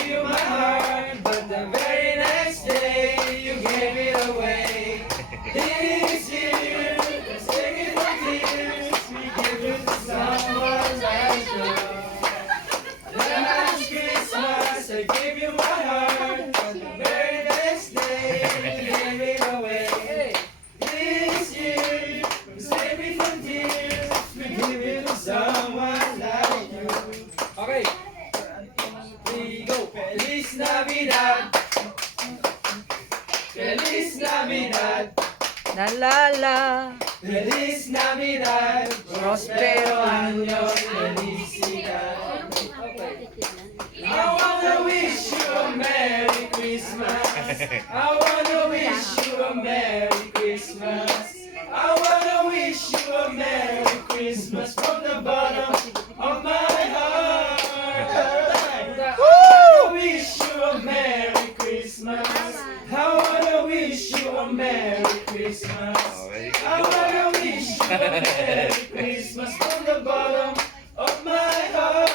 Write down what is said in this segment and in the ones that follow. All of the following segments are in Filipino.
gave you my heart, but the very next day you gave it away. This year, let's take it from tears. We give it to someone like you. Last Christmas I gave you my heart, but the very next day you gave it away. This year, let's take it from tears. We give it to someone like you. Okay. We go. Feliz Navidad. Feliz Navidad. La la la. Feliz Navidad. Prospero año. Felicidad. I wanna wish you a Merry Christmas. I wanna wish you a Merry Christmas. I wanna wish you a Merry Christmas from the bottom of my heart. I wish you a Merry Christmas. I wanna wish you a Merry Christmas. I wanna wish you a Merry Christmas from the bottom of my heart.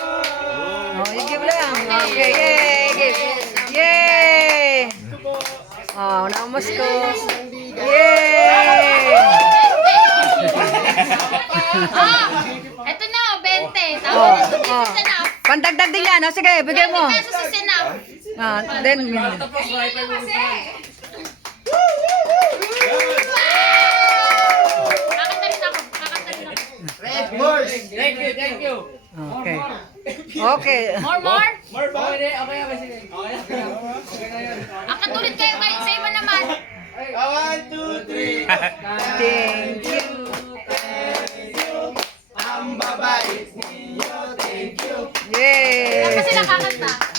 Oh, you give lang. Okay, yay! Give. Yay! Oh, naamos ko. Yay! Ito na, 20. Tapos ito dito sa sinap. Pandagdag din yan. Oh, sige, bigay mo. 20 pesos sa sinap. Then, Kakanta rin ako. Kakanta rin ako. Red horse. Thank you, thank you. okay. Okay. More, more? More ba? Okay, okay, sige. Akit ulit kayo sa iba naman. 1, 2, 3. Thank you. Thank you. Ang babait ninyo, thank you. Yay! Kasi nakakanta.